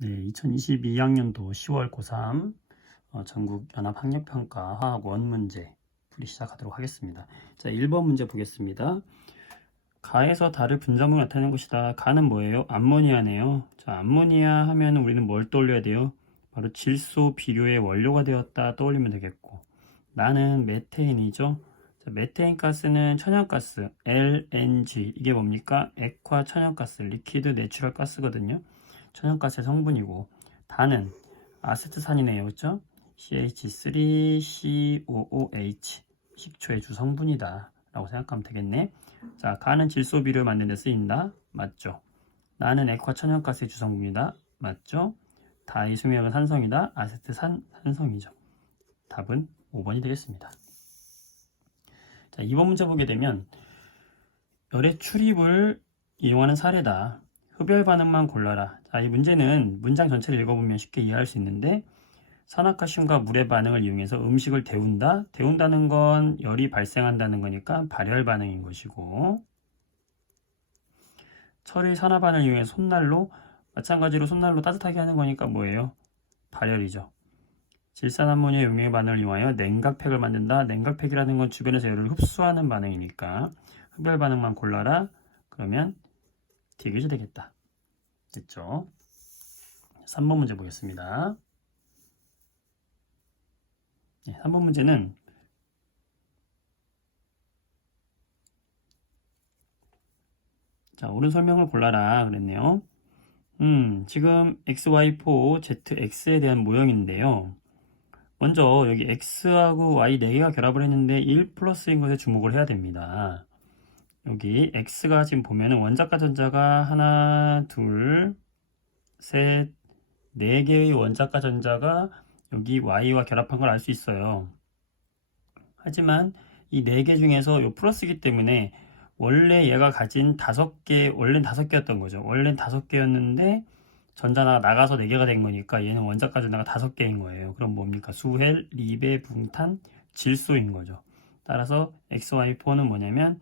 네, 2022학년도 10월 고3 전국 연합학력평가 화학 원문제 풀이 시작하도록 하겠습니다. 자, 1번 문제 보겠습니다. 가에서 달을 분자물로 나타내는 것이다. 가는 뭐예요? 암모니아네요. 자, 암모니아 하면 우리는 뭘 떠올려야 돼요? 바로 질소 비료의 원료가 되었다 떠올리면 되겠고, 나는 메테인이죠. 자, 메테인 가스는 천연가스 LNG, 이게 뭡니까? 액화 천연가스, 리퀴드 내추럴 가스거든요. 천연가스의 성분이고, 단은 아세트산이네요. 그렇죠? CH3COOH, 식초의 주성분이다 라고 생각하면 되겠네. 자, 가는 질소 비료를 만드는 데 쓰인다. 맞죠? 나는 액화 천연가스의 주성분이다. 맞죠? 다의 수명은 산성이다. 아세트산 산성이죠. 답은 5번이 되겠습니다. 자, 2번 문제 보게 되면 열의 출입을 이용하는 사례다. 흡열 반응만 골라라. 자, 이 문제는 문장 전체를 읽어보면 쉽게 이해할 수 있는데, 산화카슘과 물의 반응을 이용해서 음식을 데운다. 데운다는 건 열이 발생한다는 거니까 발열 반응인 것이고, 철의 산화반을 이용해서 손난로, 마찬가지로 손난로 따뜻하게 하는 거니까 뭐예요? 발열이죠. 질산암모니아 용융의 반응을 이용하여 냉각팩을 만든다. 냉각팩이라는 건 주변에서 열을 흡수하는 반응이니까 흡열 반응만 골라라. 그러면 D가 되겠다. 됐죠? 3번 문제 보겠습니다. 네, 3번 문제는 자, 옳은 설명을 골라라 그랬네요. 지금 XY4, ZX에 대한 모형인데요. 먼저 여기 X하고 Y 4개가 결합을 했는데 1 플러스인 것에 주목을 해야 됩니다. 여기 X가 지금 보면은 원자과 전자가 하나, 둘, 셋, 4개의 원자과 전자가 여기 Y와 결합한 걸 알 수 있어요. 하지만 이 4개 중에서 요 플러스이기 때문에 원래 얘가 가진 5개, 원래는 5개였던 거죠. 원래는 5개였는데 전자가 나가서 4개가 된 거니까 얘는 원자과 전자가 5개인 거예요. 그럼 뭡니까? 수헬, 리베, 붕탄, 질소인 거죠. 따라서 XY4는 뭐냐면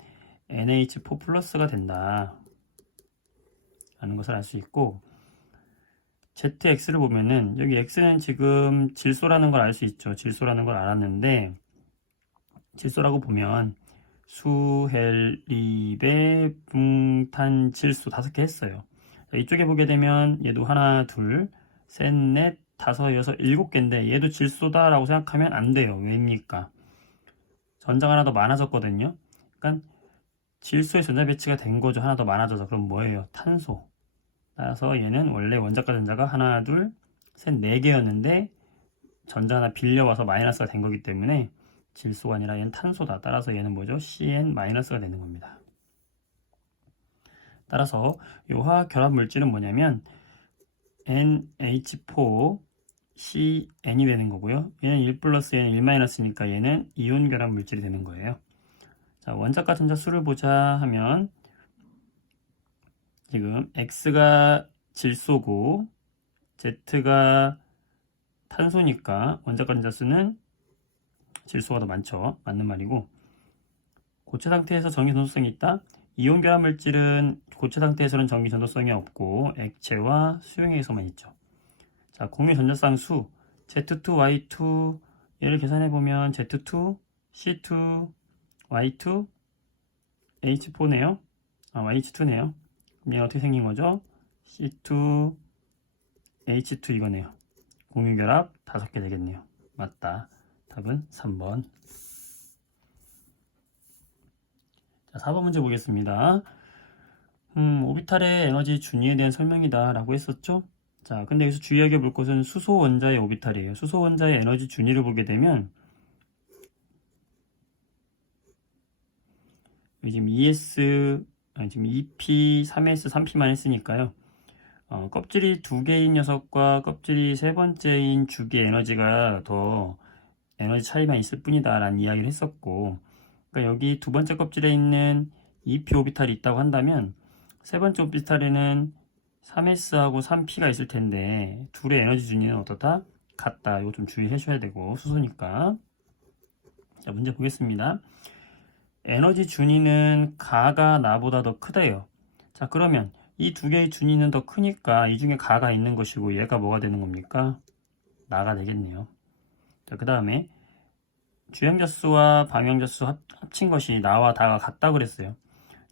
NH4 플러스가 된다 라는 것을 알 수 있고, ZX를 보면은 여기 X는 지금 질소라는 걸 알 수 있죠. 질소라는 걸 알았는데, 질소라고 보면 수헬, 리베, 붕탄, 질소 5개 했어요. 자, 이쪽에 보게 되면 얘도 하나, 둘, 셋, 넷, 다섯, 여섯, 7개인데 얘도 질소다 라고 생각하면 안 돼요. 왜입니까? 전자가 하나 더 많아졌거든요. 그러니까 질소의 전자 배치가 된 거죠. 하나 더 많아져서. 그럼 뭐예요? 탄소. 따라서 얘는 원래 원자과 전자가 하나, 둘, 셋, 4개였는데 전자 하나 빌려와서 마이너스가 된 거기 때문에 질소가 아니라 얘는 탄소다. 따라서 얘는 뭐죠? CN-가 되는 겁니다. 따라서 이 화학 결합 물질은 뭐냐면 NH4 CN이 되는 거고요. 얘는 1 플러스 얘는 1 마이너스니까 얘는 이온 결합 물질이 되는 거예요. 자, 원자과 전자 수를 보자 하면 지금 X가 질소고 Z가 탄소니까 원자과 전자 수는 질소가 더 많죠. 맞는 말이고, 고체 상태에서 전기 전도성이 있다. 이온 결합 물질은 고체 상태에서는 전기 전도성이 없고 액체와 수용액에서만 있죠. 자, 공유 전자쌍 수 Z2, Y2 얘를 계산해 보면 Z2, C2, Y2, H4네요. Y2네요. 그럼 얘가 어떻게 생긴 거죠? C2, H2 이거네요. 공유 결합 5개 되겠네요. 맞다. 답은 3번. 자, 4번 문제 보겠습니다. 오비탈의 에너지 준위에 대한 설명이다 라고 했었죠. 자, 근데 여기서 주의하게 볼 것은 수소 원자의 오비탈이에요. 수소 원자의 에너지 준위를 보게 되면 지금 지금 EP, 3S, 3P만 했으니까요. 껍질이 2개인 녀석과 껍질이 3번째인 죽의 에너지가 더 에너지 차이만 있을 뿐이다 라는 이야기를 했었고, 그러니까 여기 2번째 껍질에 있는 EP 오비탈이 있다고 한다면 3번째 오비탈에는 3S하고 3P가 있을 텐데 둘의 에너지 준위는 어떻다? 같다. 이거 좀 주의해 주셔야 되고, 수소니까. 자, 문제 보겠습니다. 에너지 준위는 가가 나보다 더 크다요. 자, 그러면 이 두 개의 준위는 더 크니까 이 중에 가가 있는 것이고 얘가 뭐가 되는 겁니까? 나가 되겠네요. 자, 그 다음에 주행자수와 방향자수 합친 것이 나와 다가 같다 그랬어요.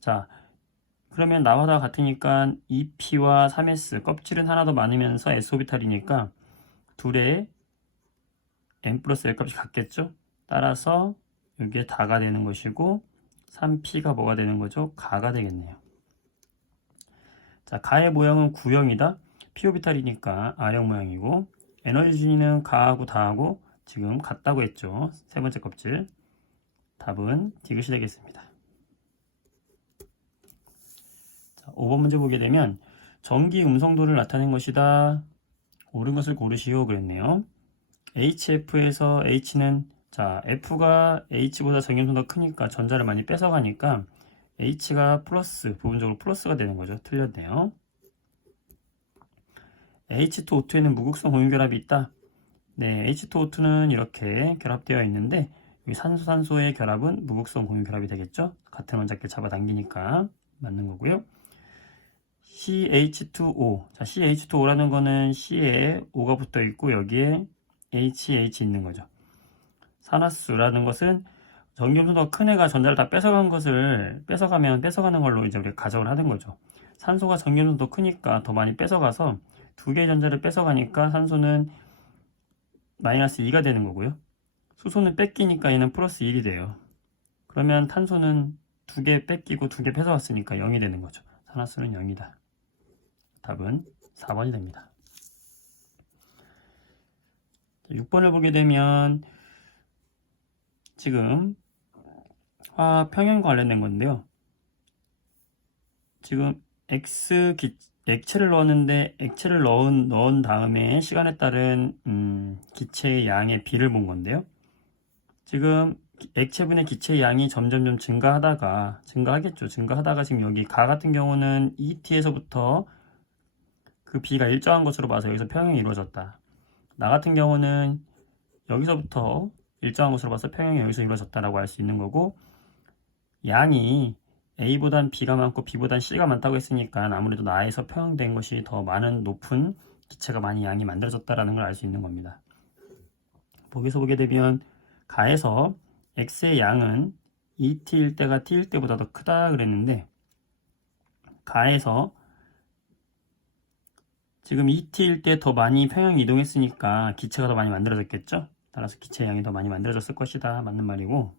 자, 그러면 나와 다 같으니까 2P와 3S 껍질은 하나 더 많으면서 S오비탈이니까 둘의 n 플러스 L 값이 같겠죠? 따라서 이게 다가 되는 것이고 3P가 뭐가 되는 거죠? 가가 되겠네요. 자, 가의 모양은 구형이다. P오비탈이니까 R형 모양이고 에너지 준위는 가하고 다하고 지금 같다고 했죠. 세 번째 껍질. 답은 디귿이 되겠습니다. 자, 5번 문제 보게 되면 전기 음성도를 나타낸 것이다. 옳은 것을 고르시오 그랬네요. HF에서 H는 자 F가 H보다 전기음성도가 더 크니까 전자를 많이 뺏어가니까 H가 플러스 부분적으로 플러스가 되는 거죠. 틀렸네요. H2O2에는 무극성 공유결합이 있다. 네, H2O2는 이렇게 결합되어 있는데 여기 산소산소의 결합은 무극성 공유결합이 되겠죠. 같은 원자끼리 잡아당기니까 맞는 거고요. CH2O. 자, CH2O라는 거는 C에 O가 붙어 있고 여기에 HH 있는 거죠. 산화수라는 것은 전기음성도가 큰 애가 전자를 다 뺏어간 것을 뺏어가는 걸로 이제 우리가 가정을 하는 거죠. 산소가 전기음성도 크니까 더 많이 뺏어가서 두 개의 전자를 뺏어가니까 산소는 마이너스 2가 되는 거고요. 수소는 뺏기니까 얘는 플러스 1이 돼요. 그러면 탄소는 두 개 뺏기고 두 개 뺏어갔으니까 0이 되는 거죠. 산화수는 0이다. 답은 4번이 됩니다. 6번을 보게 되면 지금 화학 평형과 관련된 건데요. 지금 액체를 넣었는데 액체를 넣은 다음에 시간에 따른 기체의 양의 비를 본 건데요. 지금 액체분의 기체의 양이 점점점 증가하겠죠. 증가하다가 지금 여기 가 같은 경우는 ET에서부터 그 비가 일정한 것으로 봐서 여기서 평형이 이루어졌다. 나 같은 경우는 여기서부터 일정한 것으로 봐서 평형이 여기서 이루어졌다라고 할 수 있는 거고, 양이 A보단 B가 많고 B보단 C가 많다고 했으니까 아무래도 나에서 평형된 것이 더 많은 높은 기체가 많이 양이 만들어졌다라는 걸 알 수 있는 겁니다. 보기에서 보게 되면 가에서 X의 양은 ET일 때가 T일 때보다 더 크다 그랬는데 가에서 지금 ET일 때 더 많이 평형이 이동했으니까 기체가 더 많이 만들어졌겠죠? 따라서 기체의 양이 더 많이 만들어졌을 것이다. 맞는 말이고,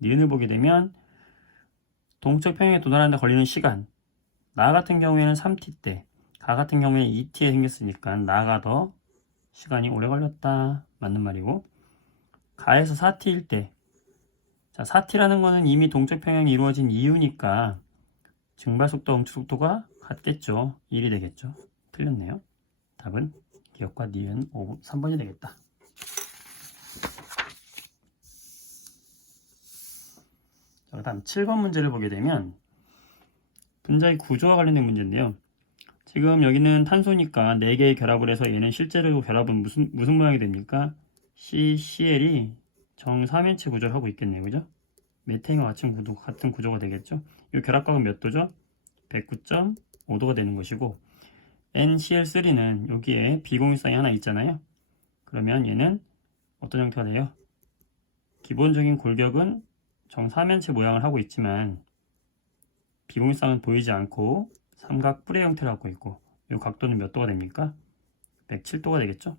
니은을 보게 되면 동적 평형에 도달하는 데 걸리는 시간, 나 같은 경우에는 3t 때, 가 같은 경우에는 2t에 생겼으니까 나가 더 시간이 오래 걸렸다. 맞는 말이고, 가에서 4t일 때, 자 4t라는 거는 이미 동적 평형이 이루어진 이유니까 증발속도와 응축속도가 같겠죠. 1이 되겠죠. 틀렸네요. 답은 기억과 니은 3번이 되겠다. 자, 그 다음 7번 문제를 보게 되면 분자의 구조와 관련된 문제인데요. 지금 여기는 탄소니까 4개의 결합을 해서 얘는 실제로 결합은 무슨 모양이 됩니까? CCl이 정삼면체 구조를 하고 있겠네요. 그죠? 메탱과 같은 구조가 되겠죠? 이 결합각은 몇 도죠? 109.5도가 되는 것이고, NCl3는 여기에 비공유쌍이 하나 있잖아요. 그러면 얘는 어떤 형태가 돼요? 기본적인 골격은 정사면체 모양을 하고 있지만 비공유쌍은 보이지 않고 삼각 뿌레 형태를 갖고 있고, 이 각도는 몇 도가 됩니까? 107도가 되겠죠?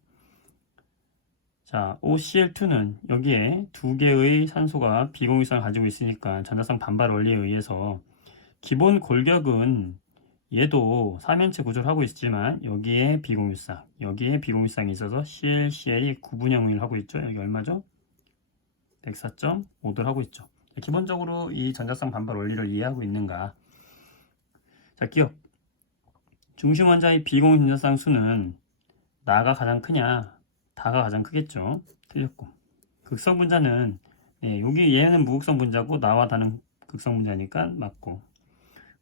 자, OCl2는 여기에 두 개의 산소가 비공유쌍을 가지고 있으니까 전자쌍 반발 원리에 의해서 기본 골격은 얘도 사면체 구조를 하고 있지만 여기에 비공유쌍이 있어서 ClCl이 구분형을 하고 있죠. 여기 얼마죠? 104.5도를 하고 있죠. 기본적으로 이 전자쌍 반발 원리를 이해하고 있는가? 자, 기억. 중심 원자의 비공유 전자쌍 수는 나가 가장 크냐? 다가 가장 크겠죠. 틀렸고. 극성 분자는 여기 얘는 무극성 분자고 나와 다는 극성 분자니까 맞고.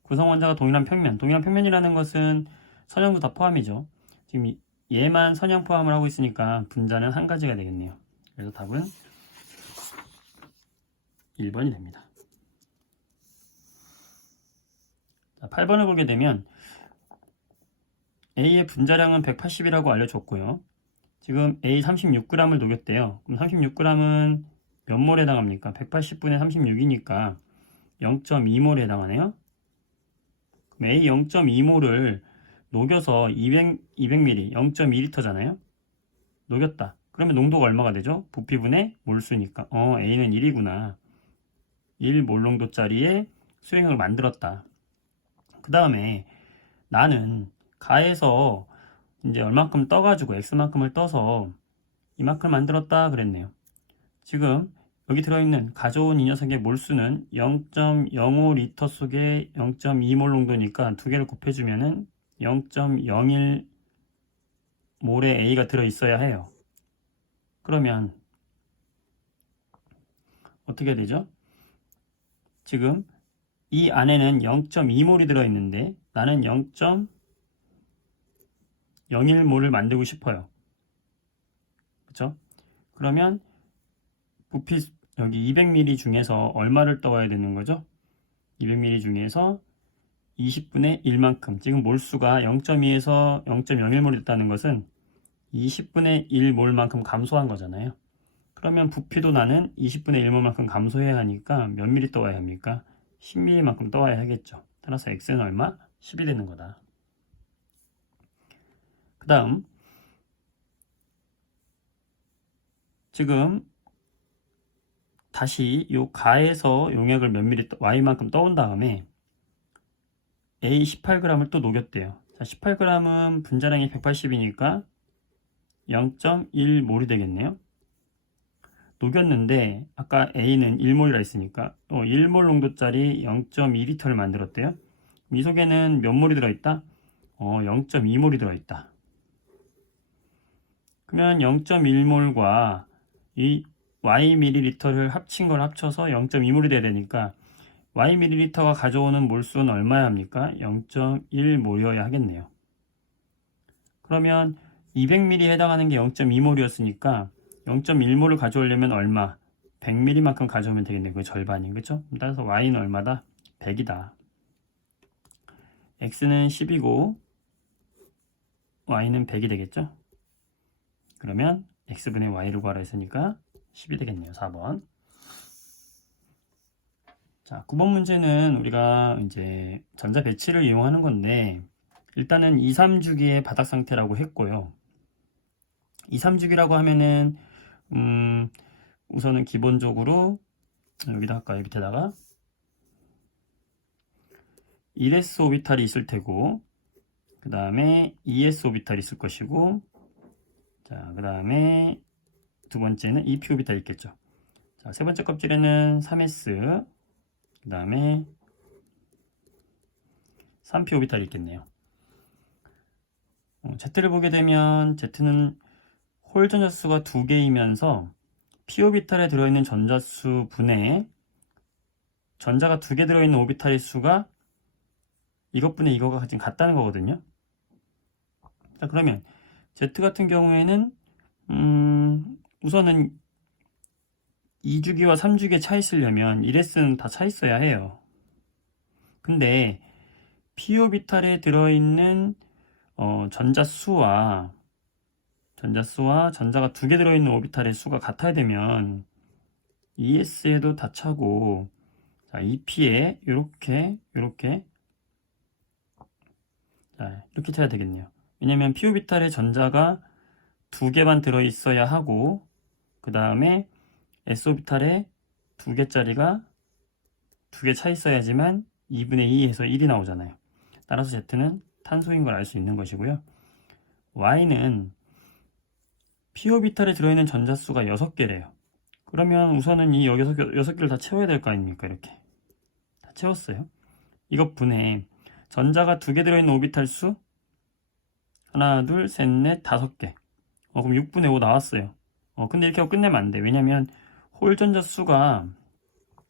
구성 원자가 동일한 평면이라는 것은 선형도 다 포함이죠. 지금 얘만 선형 포함을 하고 있으니까 분자는 한 가지가 되겠네요. 그래서 답은 1번이 됩니다. 자, 8번을 보게 되면 A의 분자량은 180이라고 알려줬고요. 지금 A 36g을 녹였대요. 그럼 36g은 몇 몰에 해당합니까? 180분의 36이니까 0.2몰에 해당하네요. 그럼 A 0.2몰을 녹여서 200ml, 0.2L잖아요. 녹였다. 그러면 농도가 얼마가 되죠? 부피분의 몰수니까. A는 1이구나. 1몰 농도짜리의 수용액을 만들었다. 그 다음에 나는 가에서 이제 얼만큼 떠가지고 X만큼을 떠서 이만큼 만들었다 그랬네요. 지금 여기 들어있는 가져온 이 녀석의 몰수는 0.05L 속에 0.2몰 농도니까 두 개를 곱해주면은 0.01몰의 A가 들어있어야 해요. 그러면 어떻게 되죠? 지금 이 안에는 0.2몰이 들어있는데 나는 0.01몰을 만들고 싶어요. 그쵸? 그러면 부피 여기 200ml 중에서 얼마를 떠와야 되는 거죠? 200ml 중에서 20분의 1만큼. 지금 몰수가 0.2에서 0.01몰이 됐다는 것은 20분의 1몰만큼 감소한 거잖아요. 그러면 부피도 나는 20분의 1몰만큼 감소해야 하니까 몇 ml 떠와야 합니까? 10ml만큼 떠와야 하겠죠. 따라서 X는 얼마? 10이 되는 거다. 그 다음 지금 다시 요 가에서 용액을 몇 ml Y만큼 떠온 다음에 A 18g을 또 녹였대요. 자, 18g은 분자량이 180이니까 0.1몰이 되겠네요. 녹였는데 아까 A는 1몰이라 했으니까 1몰 농도짜리 0.2L를 만들었대요. 이 속에는 몇 몰이 들어있다? 0.2몰이 들어있다. 그러면 0.1몰과 이 Y ml를 합친 걸 합쳐서 0.2몰이 돼야 되니까 Y ml가 가져오는 몰수는 얼마야 합니까? 0.1몰이어야 하겠네요. 그러면 200ml에 해당하는 게 0.2몰이었으니까 0.1몰을 가져오려면 얼마? 100ml만큼 가져오면 되겠네요. 그 절반이. 그쵸? 따라서 Y는 얼마다? 100이다. X는 10이고 Y는 100이 되겠죠? 그러면 X분의 Y를 구하라 했으니까 10이 되겠네요. 4번. 자, 9번 문제는 우리가 이제 전자 배치를 이용하는 건데 일단은 2, 3주기의 바닥 상태라고 했고요. 2, 3주기라고 하면은 우선은 기본적으로 여기다 할까요? 밑에다가 1s 오비탈이 있을 테고 그 다음에 2s 오비탈이 있을 것이고 자, 그 다음에 두 번째는 2p 오비탈이 있겠죠. 자, 세 번째 껍질에는 3s 그 다음에 3p 오비탈이 있겠네요. Z를 보게 되면 Z는 홀 전자수가 2개이면서 p 오비탈에 들어있는 전자수 분의 전자가 2개 들어있는 오비탈의 수가 이것분의 이거가 지금 같다는 거거든요. 자, 그러면 Z 같은 경우에는 우선은 2주기와 3주기에 차 있으려면 1s는 다 차 있어야 해요. 근데 p 오비탈에 들어있는 전자수와 전자가 2개 들어있는 오비탈의 수가 같아야 되면 ES에도 다 차고 자, 2P에 이렇게 자, 이렇게 차야 되겠네요. 왜냐면 P 오비탈에 전자가 2개만 들어있어야 하고 그 다음에 S 오비탈에 2개짜리가 2개 차 있어야지만 2분의 2에서 1이 나오잖아요. 따라서 Z는 탄소인 걸 알 수 있는 것이고요. Y는 P 오비탈에 들어있는 전자수가 6개래요. 그러면 우선은 이 6개를 다 채워야 될 거 아닙니까? 이렇게 다 채웠어요. 이것 분해 전자가 2개 들어있는 오비탈 수 하나, 둘, 셋, 넷, 5개. 그럼 6분의 5 나왔어요. 근데 이렇게 하고 끝내면 안 돼. 왜냐면 홀 전자 수가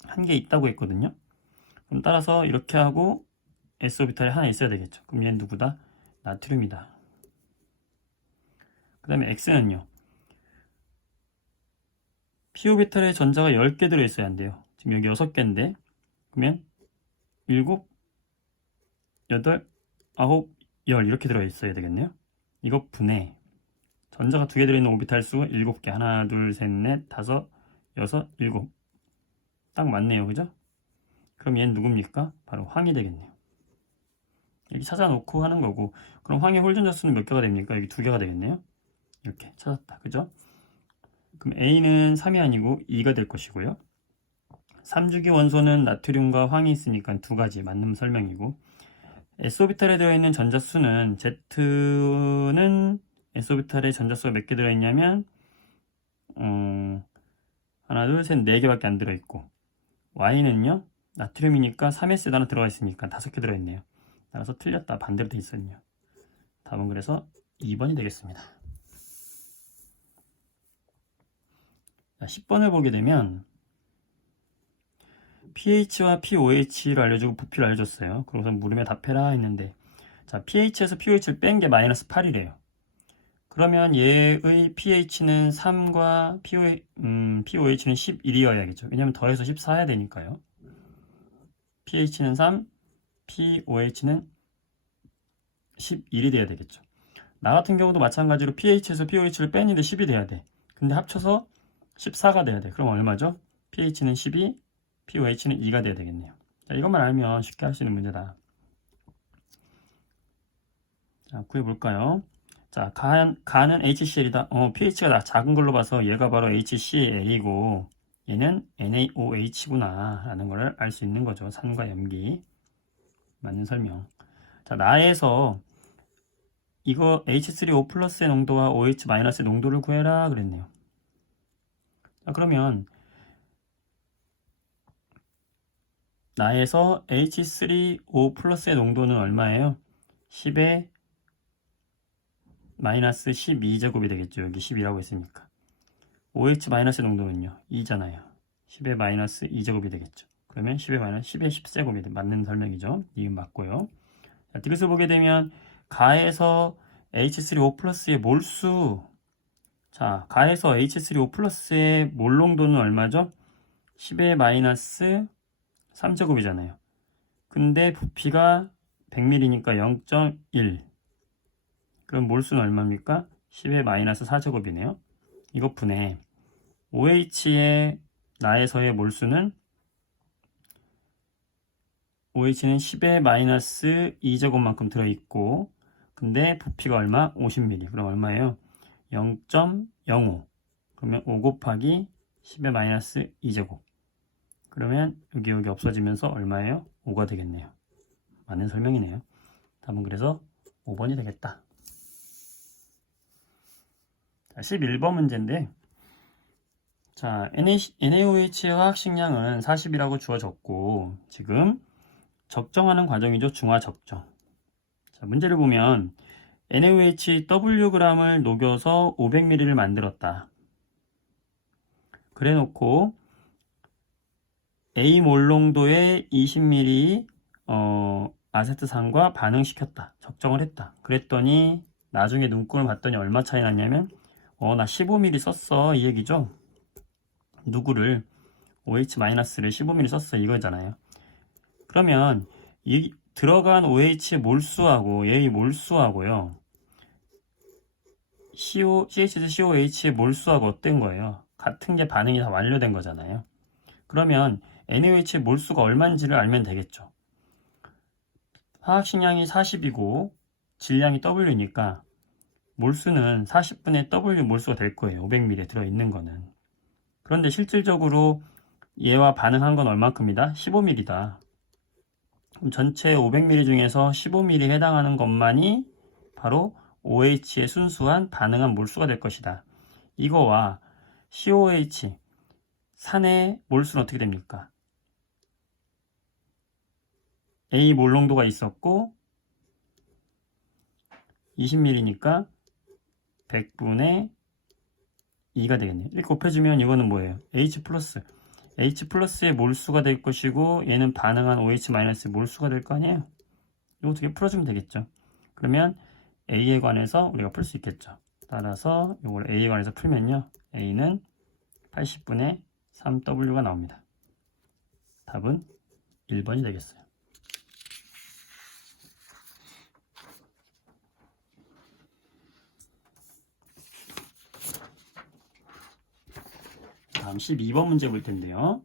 1개 있다고 했거든요. 그럼 따라서 이렇게 하고 S 오비탈이 하나 있어야 되겠죠. 그럼 얘는 누구다? 나트륨이다. 그 다음에 X는요. P 오비탈에 전자가 10개 들어있어야 한대요. 지금 여기 6개인데 그러면 7, 8, 9, 열 이렇게 들어있어야 되겠네요. 이거 분해. 전자가 2개 들어있는 오비탈 수 7개. 하나, 둘, 셋, 넷, 다섯, 여섯, 일곱. 딱 맞네요. 그죠? 그럼 얘는 누굽니까? 바로 황이 되겠네요. 여기 찾아놓고 하는 거고. 그럼 황의 홀전자 수는 몇 개가 됩니까? 여기 2개가 되겠네요. 이렇게 찾았다. 그죠? 그럼 A는 3이 아니고 2가 될 것이고요. 3주기 원소는 나트륨과 황이 있으니까 2가지 맞는 설명이고, S오비탈에 들어있는 전자수는 Z는 S오비탈에 전자수가 몇 개 들어있냐면 하나, 둘, 셋, 4개밖에 안 들어있고, Y는요 나트륨이니까 3S 하나 들어가 있으니까 5개 들어있네요. 따라서 틀렸다. 반대로 돼 있었네요. 답은 그래서 2번이 되겠습니다. 자, 10번을 보게 되면 pH와 pOH를 알려주고 부피를 알려줬어요. 그래서 물음에 답해라 했는데, 자, pH에서 pOH를 뺀 게 마이너스 8이래요. 그러면 얘의 pH는 3과 pOH는 11이어야겠죠. 왜냐면 더해서 14 해야 되니까요. pH는 3, pOH는 11이 돼야 되겠죠. 나 같은 경우도 마찬가지로 pH에서 pOH를 뺐는데 10이 돼야 돼. 근데 합쳐서 14가 돼야 돼. 그럼 얼마죠? pH는 12, pOH는 2가 돼야 되겠네요. 자, 이것만 알면 쉽게 할 수 있는 문제다. 자, 구해볼까요? 자, 가는 HCl이다. pH가 작은 걸로 봐서 얘가 바로 HCl이고 얘는 NaOH구나 라는 걸 알 수 있는 거죠. 산과 염기. 맞는 설명. 자, 나에서 이거 H3O 플러스의 농도와 OH 마이너스의 농도를 구해라 그랬네요. 자, 그러면 나에서 H3O 플러스의 농도는 얼마예요? 10의 마이너스 12제곱이 되겠죠. 여기 10이라고 했으니까. OH 마이너스의 농도는요? 2잖아요. 10의 마이너스 2제곱이 되겠죠. 그러면 10의 마이너스 10의 10제곱이 맞는 설명이죠. 이건 맞고요. 자, 디귿을 보게 되면 가에서 H3O 플러스의 몰수. 자, 가에서 H3O 플러스의 몰 농도는 얼마죠? 10의 마이너스 3제곱이잖아요. 근데 부피가 100ml니까 0.1. 그럼 몰수는 얼마입니까? 10의 마이너스 4제곱이네요. 이거 분해. OH의 나에서의 몰수는 OH는 10의 마이너스 2제곱만큼 들어있고, 근데 부피가 얼마? 50ml. 그럼 얼마예요? 0.05. 그러면 5 곱하기 10의 마이너스 2제곱. 그러면 여기 없어지면서 얼마예요? 5가 되겠네요. 맞는 설명이네요. 답은 그래서 5번이 되겠다. 자, 11번 문제인데, 자, NaOH의 화학식량은 40이라고 주어졌고, 지금 적정하는 과정이죠. 중화 적정. 자, 문제를 보면 NaOH Wg을 녹여서 500ml를 만들었다. 그래 놓고 A 몰농도의 20ml 아세트산과 반응시켰다. 적정을 했다. 그랬더니 나중에 눈금을 봤더니 얼마 차이 났냐면 나 15ml 썼어 이 얘기죠. 누구를 OH-를 15ml 썼어 이거잖아요. 그러면 이 들어간 OH의 몰수하고 얘의 몰수하고요, CH2COH의 몰수하고 어떤 거예요? 같은 게 반응이 다 완료된 거잖아요. 그러면 NaOH의 몰수가 얼마인지를 알면 되겠죠. 화학식량이 40이고 질량이 W니까 몰수는 40분의 W 몰수가 될 거예요. 500ml에 들어있는 거는. 그런데 실질적으로 얘와 반응한 건 얼마큼이다? 15ml다. 그럼 전체 500ml 중에서 15ml에 해당하는 것만이 바로 OH의 순수한 반응한 몰수가 될 것이다. 이거와 COH, 산의 몰수는 어떻게 됩니까? A 몰 농도가 있었고 20ml니까 100분의 2가 되겠네요. 이렇게 곱해주면 이거는 뭐예요? H 플러스의 몰수가 될 것이고 얘는 반응한 OH-의 몰수가 될 거 아니에요? 이거 어떻게 풀어주면 되겠죠. 그러면 A에 관해서 우리가 풀 수 있겠죠. 따라서 이걸 A에 관해서 풀면요, A는 80분의 3W가 나옵니다. 답은 1번이 되겠어요. 다음 12번 문제 볼 텐데요.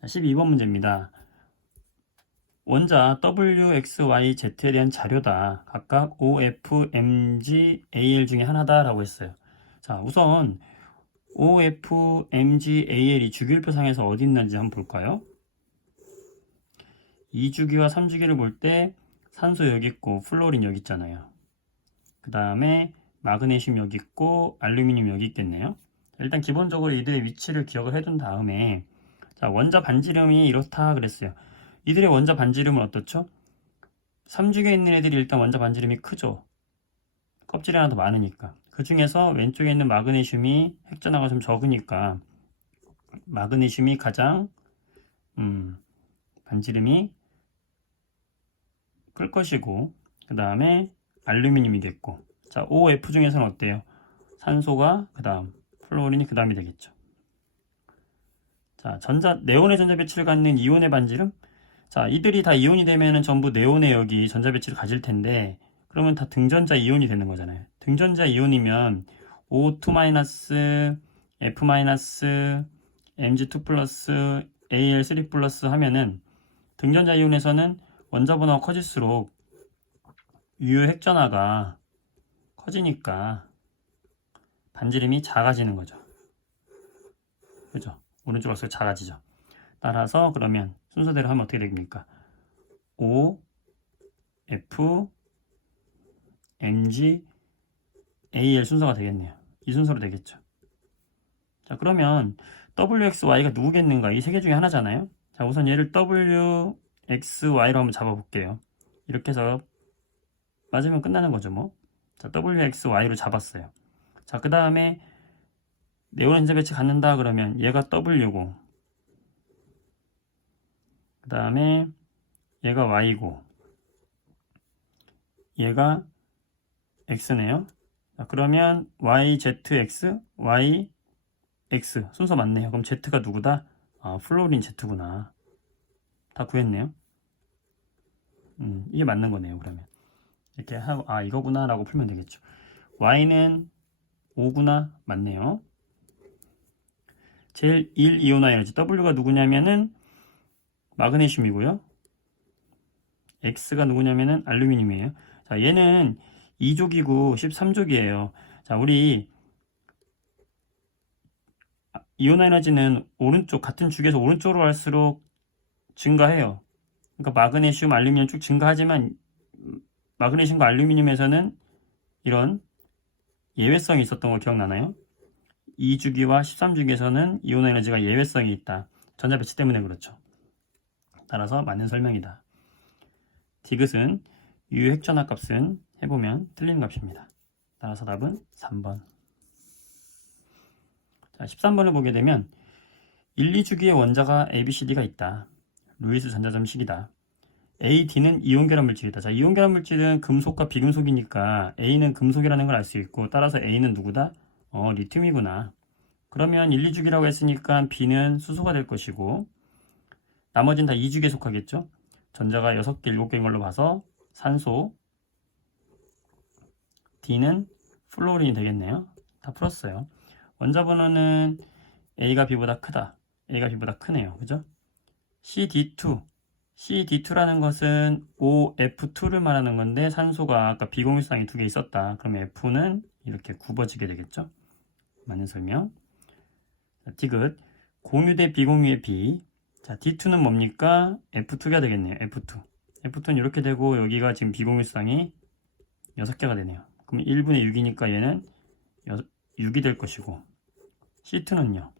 자, 12번 문제입니다. 원자 W, X, Y, Z에 대한 자료다. 각각 O, F, M, G, AL 중에 하나다 라고 했어요. 자, 우선 O, F, M, G, AL이 주기율표상에서 어디 있는지 한번 볼까요? 2주기와 3주기를 볼 때 산소 여기 있고 플로린 여기 있잖아요. 그 다음에 마그네슘 여기 있고 알루미늄 여기 있겠네요. 일단 기본적으로 이들의 위치를 기억을 해둔 다음에 자, 원자 반지름이 이렇다 그랬어요. 이들의 원자 반지름은 어떻죠? 3주기에 있는 애들이 일단 원자 반지름이 크죠. 껍질이 하나 더 많으니까. 그 중에서 왼쪽에 있는 마그네슘이 핵전화가 좀 적으니까 마그네슘이 가장 반지름이 클 것이고, 그 다음에 알루미늄이겠고, 자, OF 중에서는 어때요? 산소가 그 다음, 플로린이 그 다음이 되겠죠. 자, 네온의 전자 배치를 갖는 이온의 반지름? 자, 이들이 다 이온이 되면은 전부 네온의 여기 전자 배치를 가질 텐데, 그러면 다 등전자 이온이 되는 거잖아요. 등전자 이온이면 O2-, F-, Mg2+, Al3+ 하면은 등전자 이온에서는 원자 번호가 커질수록 유효 핵전화가 커지니까 반지름이 작아지는 거죠. 그죠? 오른쪽 갈수록 작아지죠. 따라서 그러면 순서대로 하면 어떻게 됩니까? O, F, Mg, AL 순서가 되겠네요. 이 순서로 되겠죠. 자, 그러면 W, X, Y가 누구겠는가? 이 세 개 중에 하나잖아요. 자, 우선 얘를 W, X, Y로 한번 잡아볼게요. 이렇게 해서 맞으면 끝나는 거죠, 뭐. 자, W, X, Y로 잡았어요. 자, 그 다음에 네온 전자 배치 갖는다 그러면 얘가 W고, 그 다음에 얘가 Y고, 얘가 X네요. 자, 그러면 Y, Z, X, Y, X 순서 맞네요. 그럼 Z가 누구다? 아, 플로린 Z구나. 다 구했네요. 이게 맞는 거네요. 그러면 이렇게 하고 아 이거구나 라고 풀면 되겠죠. Y는 5구나. 맞네요. 제일 1 이온화 에너지 W가 누구냐면은 마그네슘이고요. X가 누구냐면은 알루미늄이에요. 자, 얘는 2족이고 13족이에요. 자, 우리 이온화 에너지는 오른쪽 같은 축에서 오른쪽으로 갈수록 증가해요. 그러니까 마그네슘, 알루미늄 쭉 증가하지만 마그네슘과 알루미늄에서는 이런 예외성이 있었던 거 기억나나요? 2주기와 13주기에서는 이온 에너지가 예외성이 있다. 전자 배치 때문에 그렇죠. 따라서 맞는 설명이다. 디귿은 유효 핵전화 값은 해보면 틀리는 값입니다. 따라서 답은 3번. 자, 13번을 보게 되면 1, 2주기의 원자가 ABCD가 있다. 루이스 전자점식이다. A, D는 이온 결합 물질이다. 자, 이온 결합 물질은 금속과 비금속이니까 A는 금속이라는 걸 알 수 있고, 따라서 A는 누구다? 리튬이구나. 그러면 1, 2주기라고 했으니까 B는 수소가 될 것이고, 나머지는 다 2주기에 속하겠죠? 전자가 6개, 7개인 걸로 봐서 산소, D는 플로린이 되겠네요. 다 풀었어요. 원자 번호는 A가 B보다 크다. A가 B보다 크네요. 그죠? CD2라는 것은 OF2를 말하는 건데 산소가 아까 비공유쌍이 2개 있었다. 그럼 F는 이렇게 굽어지게 되겠죠? 맞는 설명. 자, 디귿 공유 대 비공유의 비. 자, D2는 뭡니까? F2가 되겠네요. F2는 이렇게 되고 여기가 지금 비공유쌍이 6개가 되네요. 그럼 1분의 6이니까 얘는 6이 될 것이고 C2는요.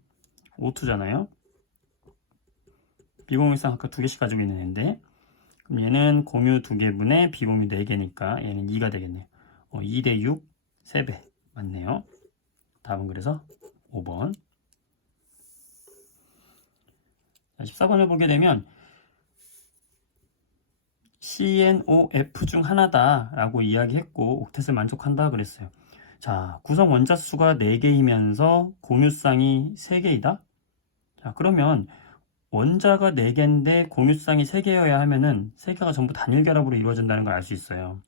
O2잖아요. 비공유쌍 아까 2개씩 가지고 있는 애인데 그럼 얘는 공유 2개분의 비공유 4개니까 얘는 2가 되겠네요. 2대 6, 3배 맞네요. 답은 그래서 5번. 14번을 보게 되면 CNOF 중 하나다 라고 이야기했고 옥텟을 만족한다 그랬어요. 자, 구성 원자 수가 4개이면서 공유쌍이 3개이다? 자, 그러면 원자가 4개인데 공유쌍이 3개여야 하면은 3개가 전부 단일 결합으로 이루어진다는 걸 알 수 있어요.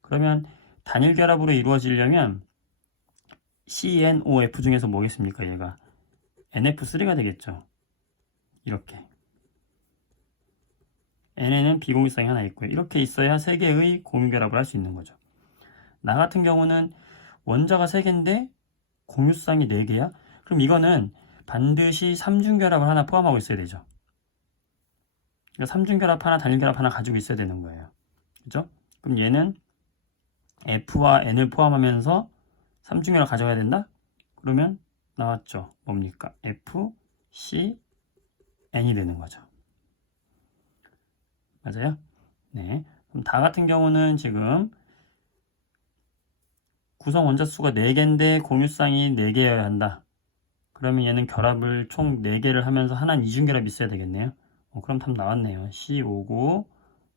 그러면 단일 결합으로 이루어지려면 CNOF 중에서 뭐겠습니까? 얘가 NF3가 되겠죠. 이렇게 N에는 비공유성이 하나 있고요. 이렇게 있어야 3개의 공유결합을 할 수 있는 거죠. 나 같은 경우는 원자가 3개인데 공유쌍이 4개야? 그럼 이거는 반드시 삼중결합을 하나 포함하고 있어야 되죠. 그러니까 삼중결합 하나, 단일결합 하나 가지고 있어야 되는 거예요. 그죠? 그럼 얘는 F와 N을 포함하면서 삼중결합 가져가야 된다? 그러면 나왔죠. 뭡니까? F, C, N이 되는 거죠. 맞아요? 네. 그럼 다 같은 경우는 지금 구성 원자 수가 4개인데 공유쌍이 4개여야 한다. 그러면 얘는 결합을 총 4개를 하면서 하나는 이중결합이 있어야 되겠네요. 그럼 답 나왔네요. C59,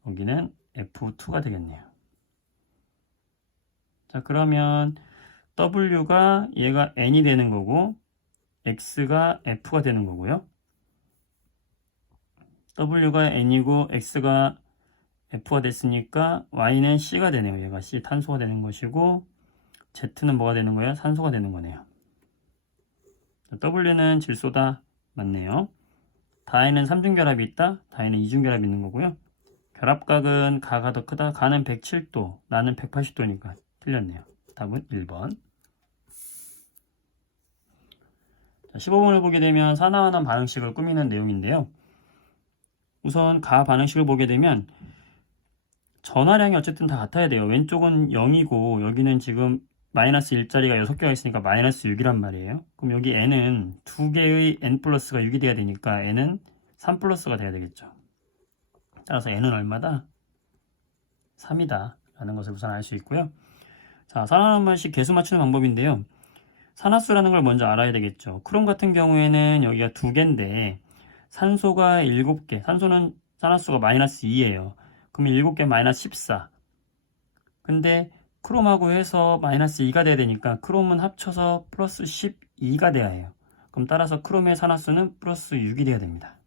여기는 F2가 되겠네요. 자, 그러면 W가 얘가 N이 되는 거고 X가 F가 되는 거고요. W가 N이고 X가 F가 됐으니까 Y는 C가 되네요. 얘가 C 탄소가 되는 것이고 Z는 뭐가 되는 거예요? 산소가 되는 거네요. W는 질소다. 맞네요. 다에는 3중결합이 있다. 다에는 2중결합이 있는 거고요. 결합각은 가가 더 크다. 가는 107도, 나는 180도니까 틀렸네요. 답은 1번. 15번을 보게 되면 산화환원 반응식을 꾸미는 내용인데요. 우선 가 반응식을 보게 되면 전하량이 어쨌든 다 같아야 돼요. 왼쪽은 0이고 여기는 지금 마이너스 1자리가 6개가 있으니까 마이너스 6이란 말이에요. 그럼 여기 n은 2개의 n 플러스가 6이 돼야 되니까 n은 3 플러스가 돼야 되겠죠. 따라서 n은 얼마다? 3이다 라는 것을 우선 알 수 있고요. 자, 산화환원 반응식 개수 맞추는 방법인데요. 산화수라는 걸 먼저 알아야 되겠죠. 크롬 같은 경우에는 여기가 2개인데 산소가 7개, 산소는 산화수가 마이너스 2예요. 그럼 7개 마이너스 14. 근데 크롬하고 해서 마이너스 2가 돼야 되니까 크롬은 합쳐서 플러스 12가 돼야 해요. 그럼 따라서 크롬의 산화수는 플러스 6이 돼야 됩니다.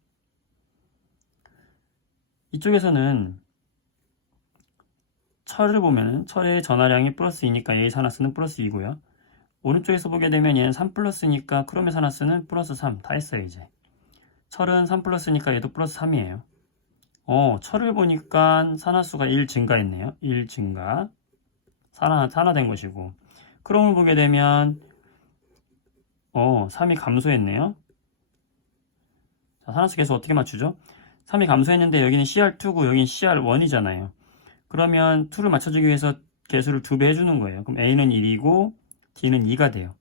이쪽에서는 철을 보면 철의 전하량이 플러스 2니까 얘의 산화수는 플러스 2고요. 오른쪽에서 보게 되면 얘는 3 플러스니까 크롬의 산화수는 플러스 3. 다 했어요 이제. 철은 3 플러스니까 얘도 플러스 3이에요. 철을 보니까 산화수가 1 증가했네요. 1 증가. 산화된 것이고. 크롬을 보게 되면 3이 감소했네요. 자, 산화수 계수 어떻게 맞추죠? 3이 감소했는데 여기는 CR2고 여기는 CR1이잖아요. 그러면 2를 맞춰주기 위해서 개수를 2배 해주는 거예요. 그럼 A는 1이고 D는 2가 돼요.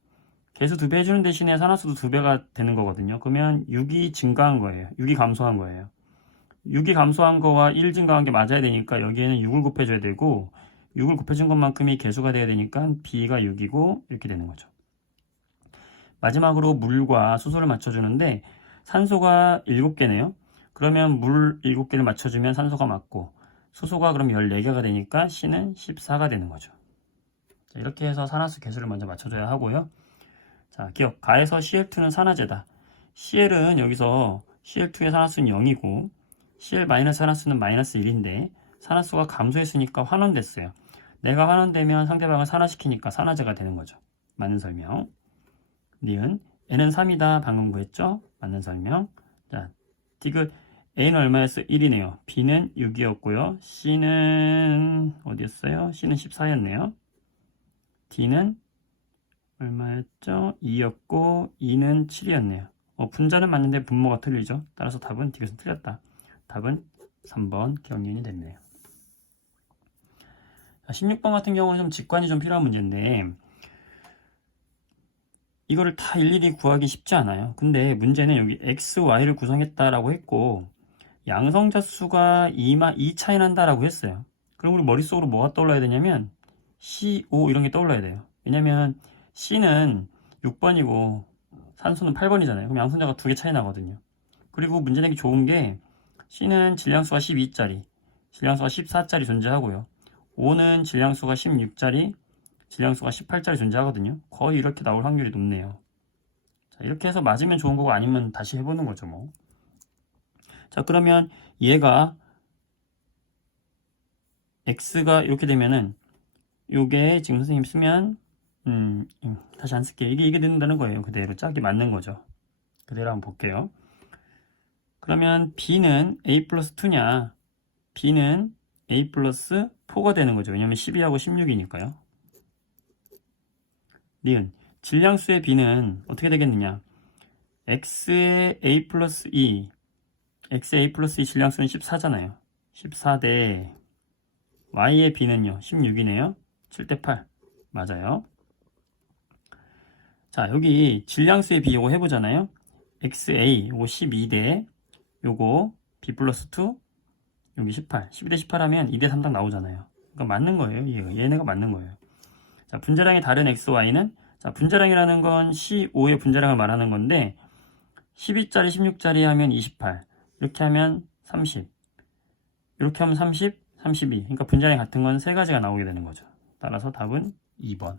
개수 2배 해주는 대신에 산화수도 2배가 되는 거거든요. 그러면 6이 증가한 거예요. 6이 감소한 거예요. 6이 감소한 거와 1 증가한 게 맞아야 되니까 여기에는 6을 곱해줘야 되고 6을 곱해준 것만큼이 개수가 돼야 되니까 B가 6이고 이렇게 되는 거죠. 마지막으로 물과 수소를 맞춰주는데 산소가 7개네요. 그러면 물 7개를 맞춰주면 산소가 맞고 수소가 그럼 14개가 되니까 C는 14가 되는 거죠. 자, 이렇게 해서 산화수 개수를 먼저 맞춰줘야 하고요. 자, 기억. 가에서 CL2는 산화제다. CL은 여기서 CL2의 산화수는 0이고 CL- 산화수는 마이너스 1인데 산화수가 감소했으니까 환원됐어요. 내가 환원되면 상대방을 산화시키니까 산화제가 되는 거죠. 맞는 설명. 니은 N은 3이다. 방금 구했죠? 맞는 설명. 자, 디귿 A는 얼마였어? 1이네요. B는 6이었고요. C는 어디였어요? C는 14였네요. D는 얼마였죠? 2였고 E는 7이었네요. 분자는 맞는데 분모가 틀리죠. 따라서 답은 디귿은 틀렸다. 답은 3번 기억연이 됐네요. 16번 같은 경우는 좀 직관이 좀 필요한 문제인데 이거를 다 일일이 구하기 쉽지 않아요. 근데 문제는 여기 x, y를 구성했다라고 했고 양성자 수가 2 차이 난다라고 했어요. 그럼 우리 머릿속으로 뭐가 떠올라야 되냐면 CO 이런 게 떠올라야 돼요. 왜냐면 C는 6번이고 산소는 8번이잖아요. 그럼 양성자가 2개 차이 나거든요. 그리고 문제 내기 좋은 게 C는 질량수가 12짜리, 질량수가 14짜리 존재하고요. O는 질량수가 16짜리, 질량수가 18짜리 존재하거든요. 거의 이렇게 나올 확률이 높네요. 자, 이렇게 해서 맞으면 좋은 거고 아니면 다시 해보는 거죠 뭐. 자, 그러면 얘가 x가 이렇게 되면은 요게 지금 선생님 쓰면 다시 안 쓸게요. 이게 된다는 거예요. 그대로 짝이 맞는 거죠. 그대로 한번 볼게요. 그러면 b는 a 플러스 2냐? b는 a 플러스 4가 되는 거죠. 왜냐면 12하고 16이니까요. 니은 질량수의 b는 어떻게 되겠느냐? x의 a 플러스 2, x의 a 플러스 2 질량수는 14잖아요. 14대 y의 b는요. 16이네요. 7대 8 맞아요. 자, 여기 질량수의 b 요거 해보잖아요. xa 요거 12대 요거 b 플러스 2 여기 18 12대 18 하면 2대 3 딱 나오잖아요. 그러니까 맞는 거예요. 얘네가 맞는 거예요. 자, 분자량이 다른 x, y는 자, 분자량이라는 건 C5의 분자량을 말하는 건데 12짜리 16짜리 하면 28 이렇게 하면 30 이렇게 하면 30 32 그러니까 분자량이 같은 건 세 가지가 나오게 되는 거죠. 따라서 답은 2번.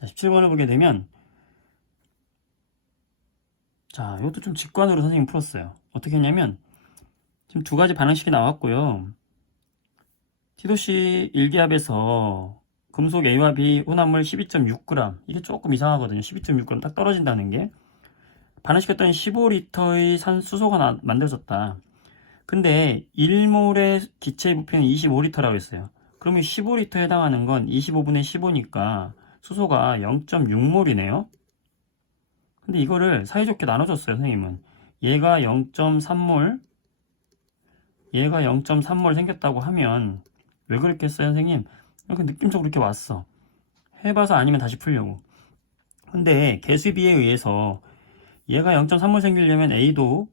자, 17번을 보게 되면 자, 이것도 좀 직관으로 선생님이 풀었어요. 어떻게 했냐면 지금 두 가지 반응식이 나왔고요. 티도시 1기압에서 금속 A와 B 혼합물 12.6g 이게 조금 이상하거든요. 12.6g 딱 떨어진다는 게 반응시켰더니 15리터의 산수소가 만들어졌다. 근데 1몰의 기체의 부피는 25리터라고 했어요. 그러면 15리터에 해당하는 건 25분의 15니까 수소가 0.6몰이네요. 근데 이거를 사이좋게 나눠줬어요. 선생님은 얘가 0.3몰 얘가 0.3몰 생겼다고 하면 왜 그랬겠어요 선생님? 이렇게 느낌적으로 이렇게 왔어. 해봐서 아니면 다시 풀려고. 근데 개수비에 의해서 얘가 0.3몰 생기려면 A도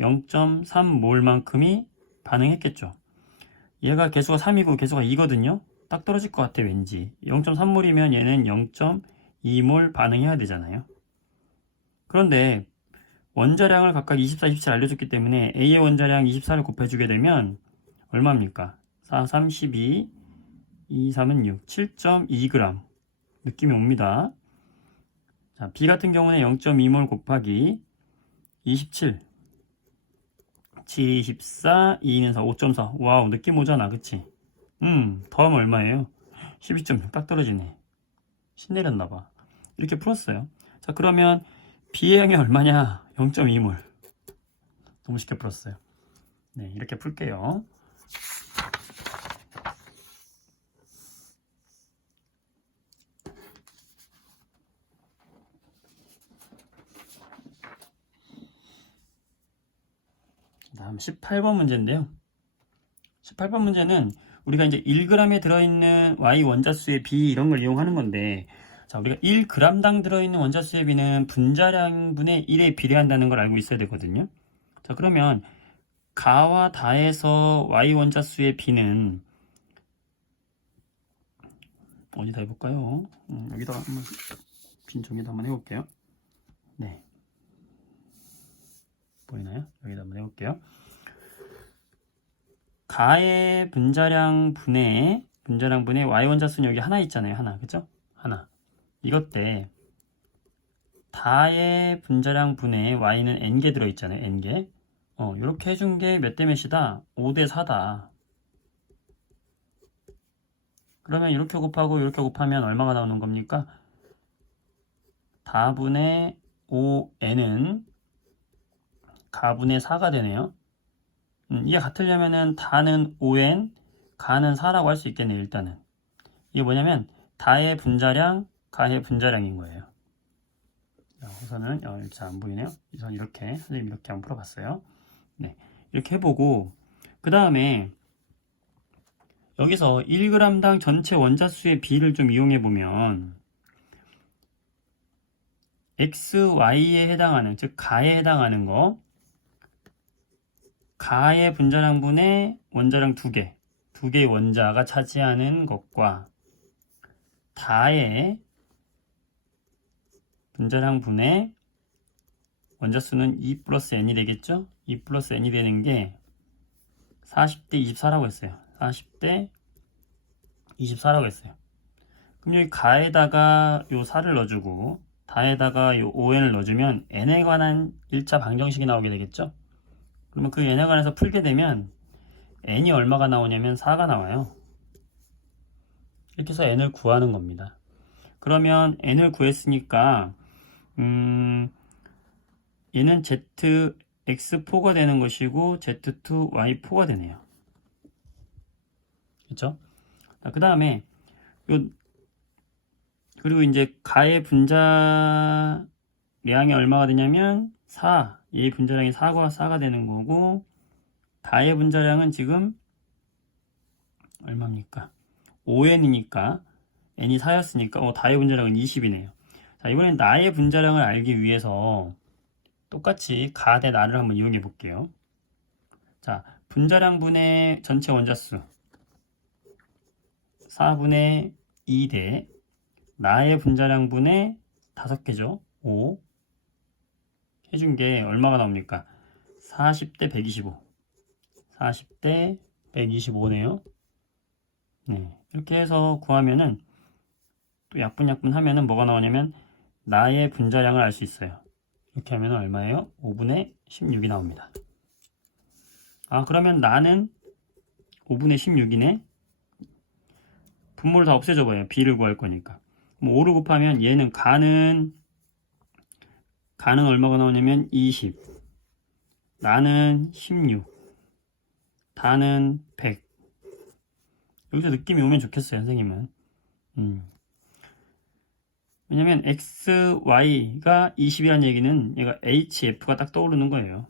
0.3몰만큼이 반응했겠죠. 얘가 개수가 3이고 개수가 2거든요. 딱 떨어질 것 같아 왠지. 0.3몰이면 얘는 0.2몰 반응해야 되잖아요. 그런데 원자량을 각각 24, 27 알려줬기 때문에 A의 원자량 24를 곱해주게 되면 얼마입니까? 4, 3, 12, 2, 3은 6, 7.2g 느낌이 옵니다. 자, B 같은 경우는 0.2몰 곱하기 27 7, 24, 2는 4, 5.4 와우 느낌 오잖아 그치? 더하면 얼마예요? 12.6 딱 떨어지네. 신내렸나봐. 이렇게 풀었어요. 자, 그러면 B의 양이 얼마냐? 0.2몰. 너무 쉽게 풀었어요. 네, 이렇게 풀게요. 다음 18번 문제인데요. 18번 문제는 우리가 이제 1g에 들어있는 Y 원자수의 B 이런 걸 이용하는 건데 자, 우리가 1g당 들어있는 원자수의 B는 분자량분의 1에 비례한다는 걸 알고 있어야 되거든요. 자, 그러면 가와 다에서 Y 원자수의 B는 어디다 해볼까요? 여기다가 한번 빈 종이다 한번 해볼게요. 네, 보이나요? 여기다 한번 해볼게요. 가의 분자량분의 Y 원자수는 여기 하나 있잖아요. 하나, 그죠? 하나. 이것 때 다의 분자량분의 Y는 N개 들어있잖아요. N개. 이렇게 해준 게 몇 대 몇이다? 5대 4다. 그러면 이렇게 곱하고 이렇게 곱하면 얼마가 나오는 겁니까? 다분의 5n은 가분의 4가 되네요. 이게 같으려면은 다는 5n, 가는 4라고 할 수 있겠네요. 일단은 이게 뭐냐면 다의 분자량, 가의 분자량인 거예요. 자, 우선은 잘 안 보이네요. 우선 이렇게 선생님 이렇게 한번 풀어봤어요. 네, 이렇게 해보고 그 다음에 여기서 1g당 전체 원자수의 B를 좀 이용해 보면 X, Y에 해당하는 즉 가에 해당하는 거 가의 분자량분의 원자량 두 개의 원자가 차지하는 것과 다의 분자량분의 원자수는 2 플러스 n이 되겠죠? 2 플러스 n이 되는 게 40대 24라고 했어요. 40대 24라고 했어요. 그럼 여기 가에다가 요 4를 넣어주고 다에다가 요 5n을 넣어주면 n에 관한 1차 방정식이 나오게 되겠죠? 그러면 그 n에 관해서 풀게 되면 n이 얼마가 나오냐면 4가 나와요. 이렇게 해서 n을 구하는 겁니다. 그러면 n을 구했으니까 얘는 zx4가 되는 것이고 z2y4가 되네요. 그렇죠? 그 다음에 그리고 이제 가의 분자량이 얼마가 되냐면 4, 얘의 분자량이 4가 4가 되는 거고, 다의 분자량은 지금 얼마입니까? 5n이니까 n이 4였으니까 다의 분자량은 20이네요. 자, 이번엔 나의 분자량을 알기 위해서 똑같이 가 대 나를 한번 이용해 볼게요. 자, 분자량분의 전체 원자수 4분의 2 대 나의 분자량분의 5개죠. 5 해준 게 얼마가 나옵니까? 40대 125. 40대 125네요. 네, 이렇게 해서 구하면은 또 약분약분 하면은 뭐가 나오냐면 나의 분자량을 알 수 있어요. 이렇게 하면 얼마예요? 5분의 16이 나옵니다. 아, 그러면 나는 5분의 16이네. 분모를 다 없애줘 봐요. b를 구할 거니까. 뭐 5를 곱하면 얘는 가는 얼마가 나오냐면 20. 나는 16. 다는 100. 여기서 느낌이 오면 좋겠어요, 선생님은. 왜냐면 x, y가 20이라는 얘기는 얘가 hf가 딱 떠오르는 거예요.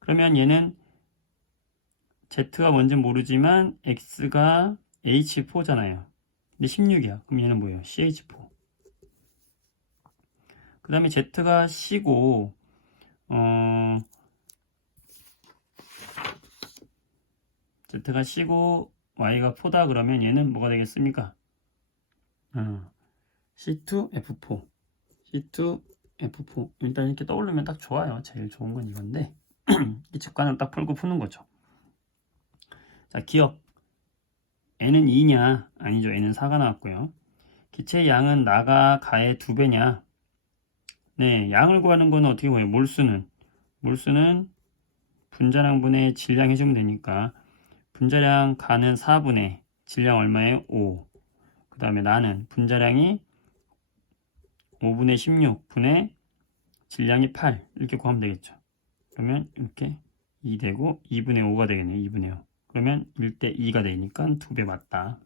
그러면 얘는 z가 뭔지 모르지만 x가 h4잖아요. 근데 16이야. 그럼 얘는 뭐예요? ch4. 그 다음에 z가 c고 z가 c고 y가 4다 그러면 얘는 뭐가 되겠습니까? C2F4. C2F4. 일단 이렇게 떠오르면 딱 좋아요. 제일 좋은 건 이건데 이 직관을 딱 풀고 푸는 거죠. 자, 기억. n은 2냐? 아니죠. n은 4가 나왔고요. 기체의 양은 나가 가의 2배냐? 네, 양을 구하는 거는 어떻게 구해요? 몰수는 분자량분의 질량 해주면 되니까 분자량 가는 4분의 질량 얼마예요? 5. 그 다음에 나는 분자량이 5분의 16분의 질량이 8 이렇게 구하면 되겠죠. 그러면 이렇게 2 되고 2분의 5가 되겠네요. 2분의 5. 그러면 1대 2가 되니까 2배 맞다.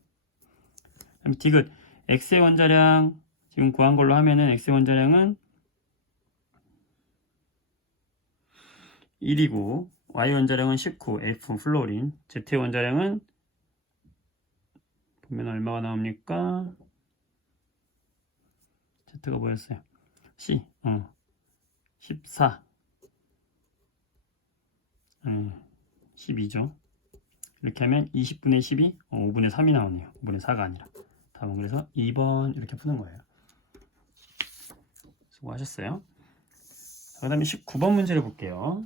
그럼 디귿 x의 원자량 지금 구한 걸로 하면은 x의 원자량은 1이고 y 원자량은 19 F 플로린. z의 원자량은 보면 얼마가 나옵니까? z가 뭐였어요? C 14 12죠. 이렇게 하면 20분의 12 5분의 3이 나오네요. 5분의 4가 아니라. 답은 그래서 2번 이렇게 푸는 거예요. 수고하셨어요. 그 다음에 19번 문제를 볼게요.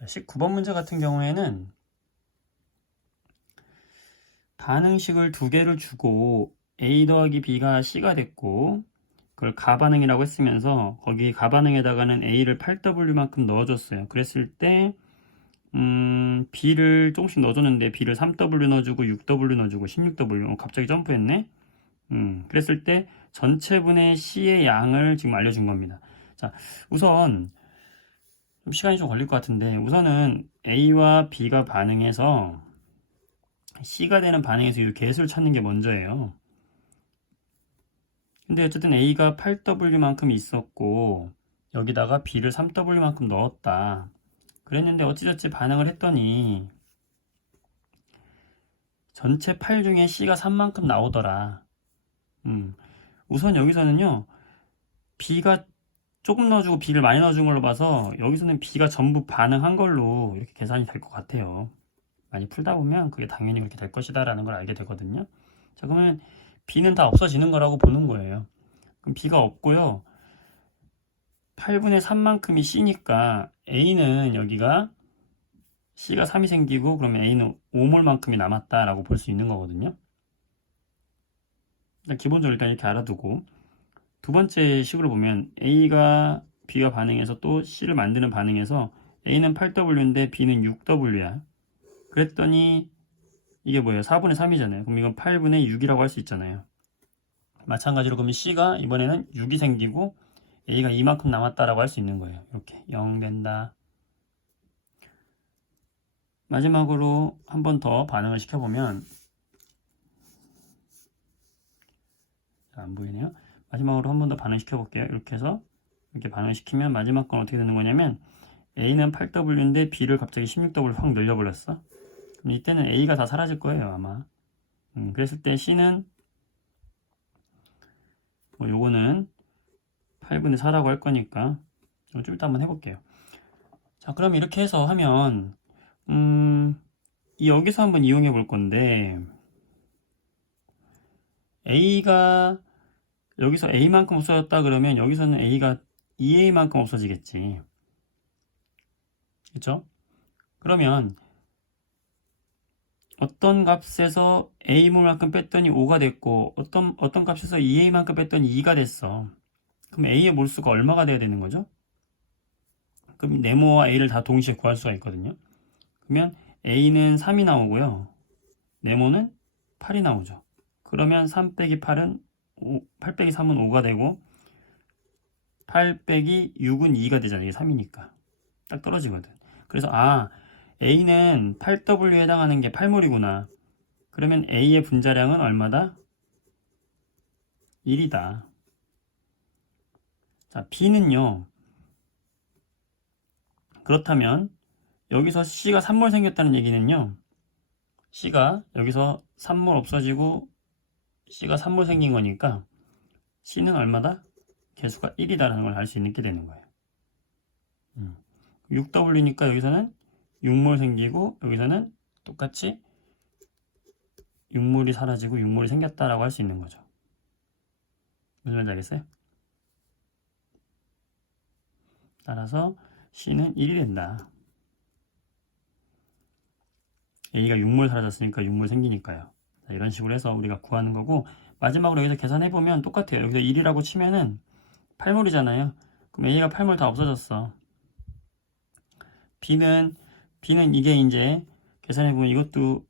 19번 문제 같은 경우에는 반응식을 두 개를 주고 A 더하기 B가 C가 됐고 그걸 가반응이라고 했으면서 거기 가반응에다가는 A를 8W만큼 넣어줬어요. 그랬을 때 B를 조금씩 넣어줬는데 B를 3W 넣어주고 6W 넣어주고 16W 갑자기 점프했네. 그랬을 때 전체분의 C의 양을 지금 알려준 겁니다. 자, 우선 좀 시간이 좀 걸릴 것 같은데 우선은 A와 B가 반응해서 C가 되는 반응에서 이 개수를 찾는 게 먼저예요. 근데 어쨌든 A가 8W만큼 있었고 여기다가 B를 3W만큼 넣었다. 그랬는데 어찌저찌 반응을 했더니 전체 8 중에 C가 3만큼 나오더라. 우선 여기서는요. B가 조금 넣어주고 B를 많이 넣어준 걸로 봐서 여기서는 B가 전부 반응한 걸로 이렇게 계산이 될 것 같아요. 많이 풀다 보면 그게 당연히 그렇게 될 것이다 라는 걸 알게 되거든요. 자, 그러면 B는 다 없어지는 거라고 보는 거예요. 그럼 B가 없고요. 8분의 3만큼이 C니까 A는 여기가 C가 3이 생기고 그러면 A는 5몰만큼이 남았다라고 볼 수 있는 거거든요. 일단 기본적으로 일단 이렇게 알아두고 두 번째 식으로 보면 A가 B가 반응해서 또 C를 만드는 반응에서 A는 8W인데 B는 6W야. 그랬더니 이게 뭐예요? 4분의 3이잖아요. 그럼 이건 8분의 6이라고 할 수 있잖아요. 마찬가지로 그러면 C가 이번에는 6이 생기고 A가 이만큼 남았다라고 할 수 있는 거예요. 이렇게 0 된다. 마지막으로 한 번 더 반응을 시켜보면 안 보이네요. 마지막으로 한 번 더 반응시켜 볼게요. 이렇게 해서 이렇게 반응시키면 마지막 건 어떻게 되는 거냐면 A는 8W인데 B를 갑자기 16W 확 늘려버렸어. 그럼 이때는 A가 다 사라질 거예요, 아마. 그랬을 때 C는 뭐 요거는 8분의 4라고 할 거니까 좀 이따 한번 해볼게요. 자, 그럼 이렇게 해서 하면 여기서 한번 이용해 볼 건데 A가 여기서 A만큼 없어졌다 그러면 여기서는 A가 2A만큼 없어지겠지. 그쵸? 그러면 어떤 값에서 A만큼 뺐더니 5가 됐고 어떤 값에서 2A만큼 뺐더니 2가 됐어. 그럼 A의 몰수가 얼마가 돼야 되는 거죠? 그럼 네모와 A를 다 동시에 구할 수가 있거든요. 그러면 A는 3이 나오고요. 네모는 8이 나오죠. 그러면 3 빼기 8은 8 빼기 3은 5가 되고 8 빼기 6은 2가 되잖아요. 이게 3이니까. 딱 떨어지거든. 그래서 A는 8W에 해당하는 게 8몰이구나. 그러면 A의 분자량은 얼마다? 1이다. 자, B는요. 그렇다면 여기서 C가 3몰 생겼다는 얘기는요. C가 여기서 3몰 없어지고 C가 3몰 생긴 거니까 C는 얼마다? 개수가 1이다라는 걸 알 수 있게 되는 거예요. 6W니까 여기서는 6몰 생기고 여기서는 똑같이 6몰이 사라지고 6몰이 생겼다라고 할 수 있는 거죠. 무슨 말인지 알겠어요? 따라서 C는 1이 된다. A가 6몰 사라졌으니까 6몰 생기니까요. 자, 이런 식으로 해서 우리가 구하는 거고 마지막으로 여기서 계산해보면 똑같아요. 여기서 1이라고 치면은 8몰이잖아요. 그럼 A가 8몰 다 없어졌어. B는 이게 이제 계산해보면 이것도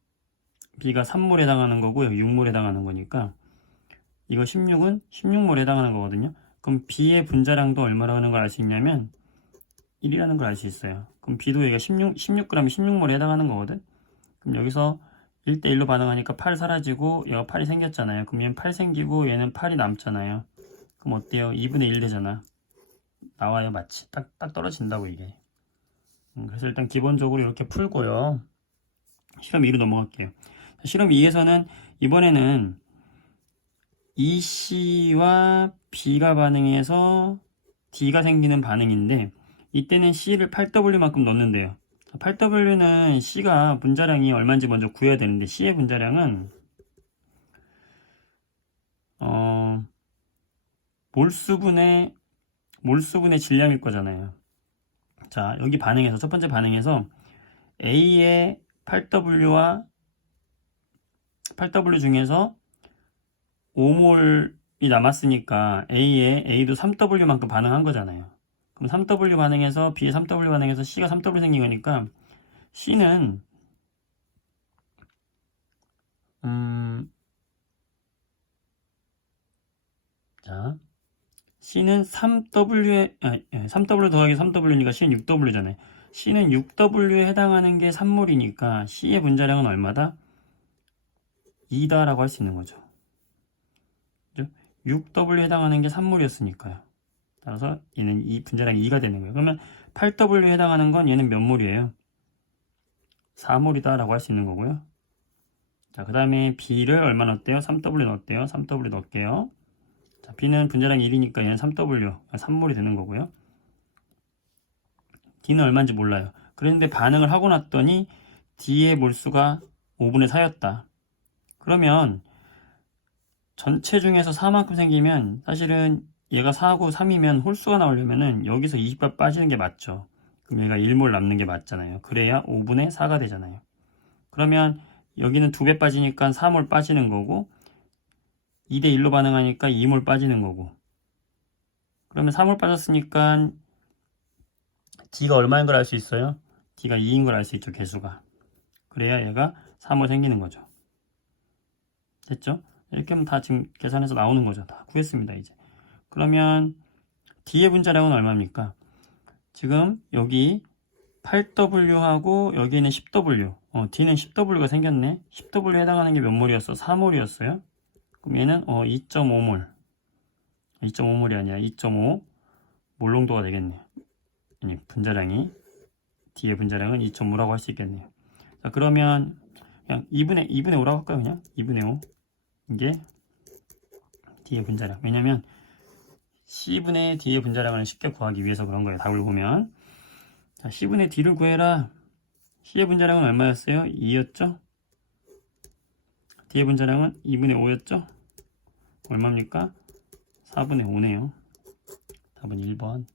B가 3몰에 해당하는 거고 여기 6몰에 해당하는 거니까 이거 16은 16몰에 해당하는 거거든요. 그럼 B의 분자량도 얼마라는 걸 알 수 있냐면 1이라는 걸 알 수 있어요. 그럼 B도 얘가 16g이 16몰에 해당하는 거거든. 그럼 여기서 1대1로 반응하니까 8 사라지고 얘가 8이 생겼잖아요. 그럼 얘는 8 생기고 얘는 8이 남잖아요. 그럼 어때요? 2분의 1 되잖아. 나와요, 마치. 딱 떨어진다고 이게. 그래서 일단 기본적으로 이렇게 풀고요. 실험 2로 넘어갈게요. 실험 2에서는 이번에는 EC와 B가 반응해서 D가 생기는 반응인데 이때는 C를 8W만큼 넣는데요. 8W는 C가 분자량이 얼마인지 먼저 구해야 되는데 C의 분자량은 몰수분의 질량일 거잖아요. 자, 여기 반응에서 첫 번째 반응에서 A의 8W와 8W 중에서 5몰이 남았으니까 A도 3W만큼 반응한 거잖아요. 그럼 3W 반응해서 B의 3W 반응해서 C가 3W 생긴 거니까 C는 자, C는 3W 더하기 3W니까 C는 6W잖아요. C는 6W에 해당하는 게 3몰이니까 C의 분자량은 얼마다? 2다라고 할 수 있는 거죠. 6W에 해당하는 게 3몰이었으니까요. 따라서 얘는 분자량이 2가 되는 거예요. 그러면 8W에 해당하는 건 얘는 몇 몰이에요? 4몰이다 라고 할 수 있는 거고요. 자, 그 다음에 B를 얼마 넣었대요? 3W 넣었대요. 3W 넣을게요. 자, B는 분자량이 1이니까 얘는 3W, 3몰이 되는 거고요. D는 얼마인지 몰라요. 그런데 반응을 하고 났더니 D의 몰수가 5분의 4였다. 그러면 전체 중에서 4만큼 생기면 사실은 얘가 4하고 3이면 홀수가 나오려면은 여기서 20바 빠지는 게 맞죠. 그럼 얘가 1몰 남는 게 맞잖아요. 그래야 5분의 4가 되잖아요. 그러면 여기는 2배 빠지니까 4몰 빠지는 거고 2대 1로 반응하니까 2몰 빠지는 거고 그러면 3몰 빠졌으니까 D가 얼마인 걸 알 수 있어요? D가 2인 걸 알 수 있죠, 개수가. 그래야 얘가 3으로 생기는 거죠. 됐죠? 이렇게 하면 다 지금 계산해서 나오는 거죠. 다 구했습니다, 이제. 그러면 D의 분자량은 얼마입니까? 지금 여기 8W하고 여기는 10W. D는 10W가 생겼네. 10W에 해당하는 게 몇 몰이었어? 4몰이었어요. 그럼 얘는 2.5몰. 2.5몰이 아니라 2.5 몰농도가 되겠네요. 아니, 분자량이 D의 분자량은 2.5라고 할 수 있겠네요. 자, 그러면 그냥 2분의 5라고 할까요? 그냥 2분의 5. 이게 D의 분자량. 왜냐면 C분의 D의 분자량을 쉽게 구하기 위해서 그런 거예요. 답을 보면. 자, C분의 D를 구해라. C의 분자량은 얼마였어요? 2였죠? D의 분자량은 2분의 5였죠? 얼마입니까? 4분의 5네요. 답은 1번.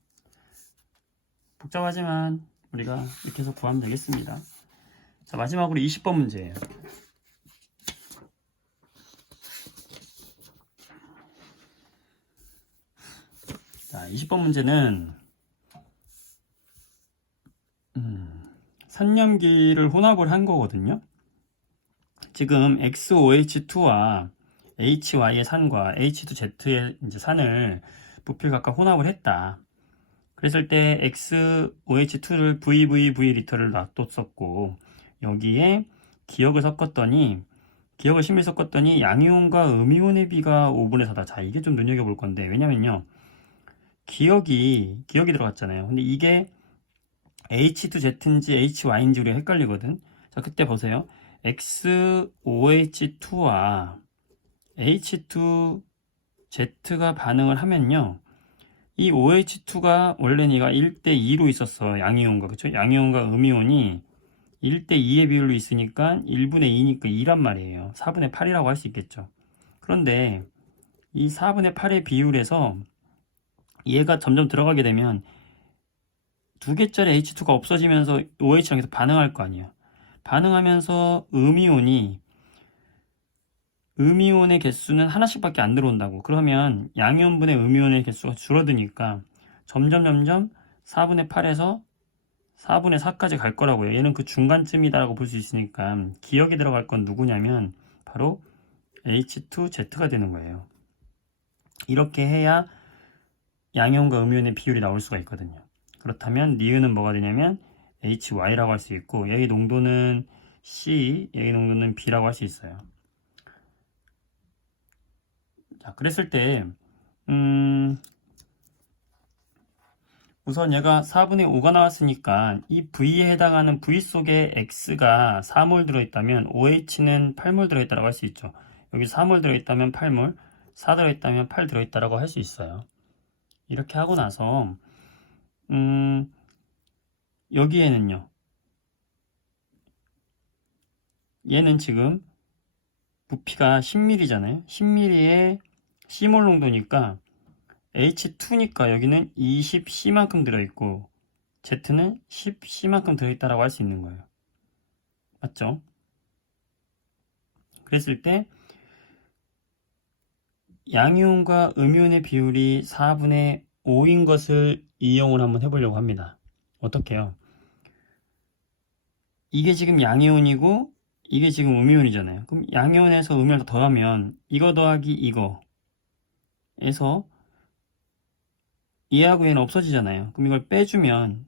복잡하지만 우리가 이렇게 해서 구하면 되겠습니다. 자, 마지막으로 20번 문제예요. 자, 20번 문제는 산염기를 혼합을 한 거거든요. 지금 XOH2와 HY의 산과 H2Z의 이제 산을 부필각각 혼합을 했다. 그랬을 때 XOH2를 VVV 리터를 놔뒀었고 여기에 기역을 섞었더니 기역을 심히 섞었더니 양이온과 음이온의 비가 5분의 4다. 자, 이게 좀 눈여겨볼 건데 왜냐면요. 기역이 들어갔잖아요. 근데 이게 H2Z인지 HY인지 우리가 헷갈리거든. 자, 그때 보세요. XOH2와 H2Z가 반응을 하면요. 이 OH2가 원래는 얘가 1대2로 있었어. 양이온과. 그쵸? 양이온과 음이온이 1대2의 비율로 있으니까 1분의 2니까 2란 말이에요. 4분의 8이라고 할 수 있겠죠. 그런데 이 4분의 8의 비율에서 얘가 점점 들어가게 되면 두 개짜리 H2가 없어지면서 OH랑 계속 반응할 거 아니에요. 반응하면서 음이온의 개수는 하나씩밖에 안 들어온다고. 그러면 양이온분의 음이온의 개수가 줄어드니까 점점 4분의 8에서 4분의 4까지 갈 거라고요. 얘는 그 중간쯤이다라고 볼 수 있으니까 기억이 들어갈 건 누구냐면 바로 H2Z가 되는 거예요. 이렇게 해야 양이온과 음이온의 비율이 나올 수가 있거든요. 그렇다면 니은은 뭐가 되냐면 HY라고 할 수 있고 얘의 농도는 C, 얘의 농도는 B라고 할 수 있어요. 자, 그랬을 때 우선 얘가 4분의 5가 나왔으니까 이 V에 해당하는 V 속에 X가 4몰 들어있다면 OH는 8몰 들어있다고 할 수 있죠. 여기 4몰 들어있다면 8몰, 4 들어있다면 8 들어있다고 할 수 있어요. 이렇게 하고 나서 여기에는요. 얘는 지금 부피가 10ml잖아요. 10ml에 C몰 농도니까 H2니까 여기는 20C만큼 들어있고 Z는 10C만큼 들어있다라고 할 수 있는 거예요. 맞죠? 그랬을 때 양이온과 음이온의 비율이 4분의 5인 것을 이용을 한번 해보려고 합니다. 어떻게 해요? 이게 지금 양이온이고 이게 지금 음이온이잖아요. 그럼 양이온에서 음이온을 더하면 이거 더하기 이거 에서 얘하고 얘는 없어지잖아요. 그럼 이걸 빼주면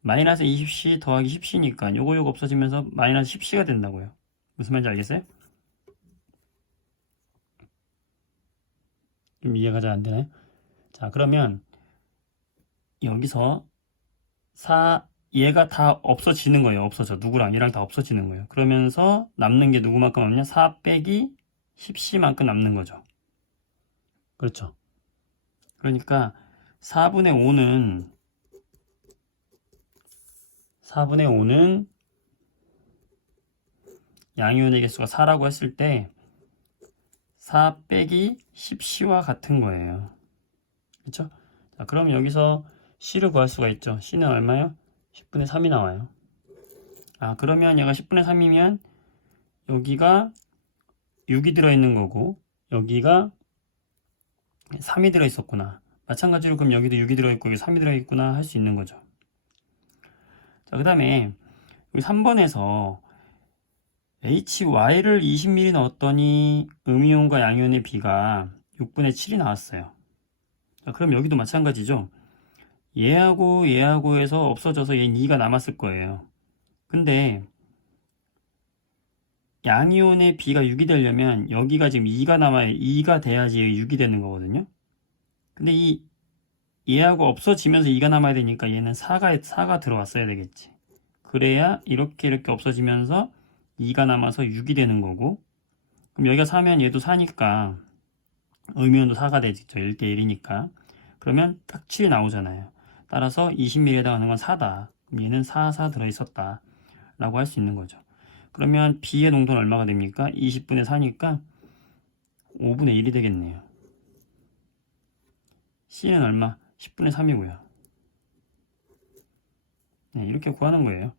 마이너스 20C 더하기 10C니까 요거 없어지면서 마이너스 10C가 된다고요. 무슨 말인지 알겠어요? 좀 이해가 잘 안 되나요? 자, 그러면 여기서 얘가 다 없어지는 거예요. 없어져. 누구랑 얘랑 다 없어지는 거예요. 그러면서 남는 게 누구만큼 남냐? 4 빼기 10C만큼 남는 거죠. 그렇죠. 그러니까 4분의 5는 양이온의 개수가 4라고 했을 때 4 빼기 10C와 같은 거예요. 그렇죠? 자, 그럼 여기서 C를 구할 수가 있죠. C는 얼마요? 10분의 3이 나와요. 아, 그러면 얘가 10분의 3이면 여기가 6이 들어있는 거고 여기가 3이 들어있었구나. 마찬가지로 그럼 여기도 6이 들어있고 여기 3이 들어있구나 할 수 있는 거죠. 자, 그 다음에 3번에서 HY를 20ml 넣었더니 음이온과 양이온의 B가 6분의 7이 나왔어요. 자, 그럼 여기도 마찬가지죠. 얘하고 얘하고 해서 없어져서 얘는 2가 남았을 거예요. 근데 양이온의 B가 6이 되려면 여기가 지금 2가 남아야 2가 돼야지 6이 되는 거거든요. 근데 얘하고 없어지면서 2가 남아야 되니까 얘는 4가 들어왔어야 되겠지. 그래야 이렇게 없어지면서 2가 남아서 6이 되는 거고, 그럼 여기가 4면 얘도 4니까 음이온도 4가 되겠죠. 1대 1이니까. 그러면 딱 7이 나오잖아요. 따라서 20ml에 해당하는 건 4다. 얘는 4 들어있었다 라고 할 수 있는 거죠. 그러면 B의 농도는 얼마가 됩니까? 20분의 4니까 5분의 1이 되겠네요. C는 얼마? 10분의 3이고요. 네, 이렇게 구하는 거예요.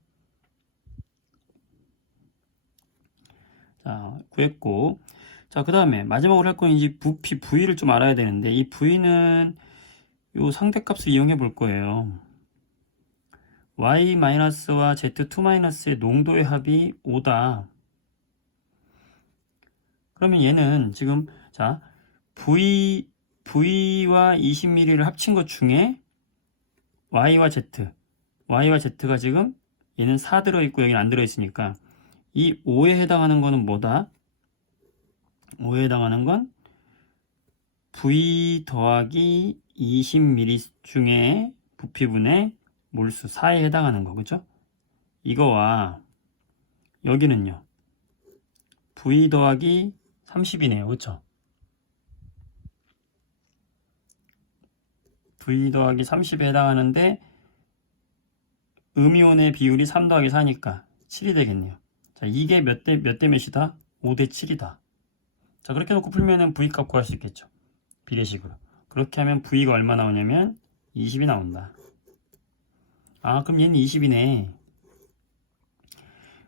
자, 구했고. 자, 그 다음에 마지막으로 할 건 이제 부피 V를 좀 알아야 되는데, 이 V는 요 상대값을 이용해 볼 거예요. Y-와 Z2-의 농도의 합이 5다. 그러면 얘는 지금, 자, V와 20ml를 합친 것 중에 Y와 Z가 지금 얘는 4 들어있고 여기는 안 들어있으니까 이 5에 해당하는 거는 뭐다? 5에 해당하는 건 V 더하기 20ml 중에 부피분의 몰수 4에 해당하는 거, 그죠? 이거와 여기는요, V 더하기 30이네요, 그쵸? V 더하기 30에 해당하는데 음이온의 비율이 3 더하기 4니까 7이 되겠네요. 자, 이게 몇 대 몇이다? 5대 7이다. 자, 그렇게 놓고 풀면은 V 값 구할 수 있겠죠. 비례식으로. 그렇게 하면 V가 얼마 나오냐면 20이 나온다. 아, 그럼 얘는 20이네.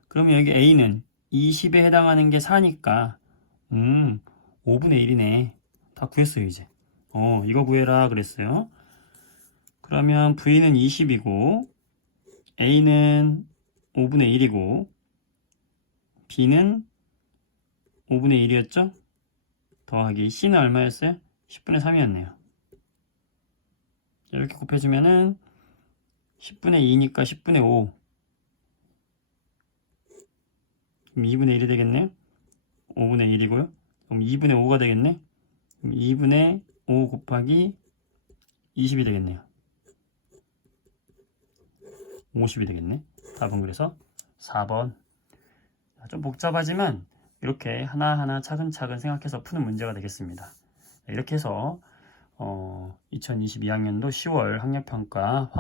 그러면 여기 A는 20에 해당하는 게 4니까 5분의 1이네. 다 구했어요, 이제. 이거 구해라 그랬어요. 그러면 V는 20이고 A는 5분의 1이고 B는 5분의 1이었죠? 더하기 C는 얼마였어요? 10분의 3이었네요. 이렇게 곱해주면은 10분의 2니까 10분의 5. 그럼 2분의 1이 되겠네요. 5분의 1이고요. 그럼 2분의 5가 되겠네. 그럼 2분의 5 곱하기 20이 되겠네요. 50이 되겠네. 답은 그래서 4번. 좀 복잡하지만 이렇게 하나하나 차근차근 생각해서 푸는 문제가 되겠습니다. 이렇게 해서 2022학년도 10월 학력평가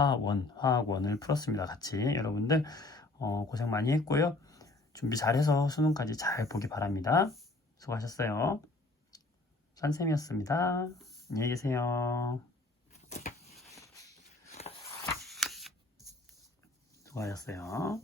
화학원을 풀었습니다. 같이 여러분들 고생 많이 했고요. 준비 잘해서 수능까지 잘 보기 바랍니다. 수고하셨어요. 선생님이었습니다. 안녕히 계세요. 수고하셨어요.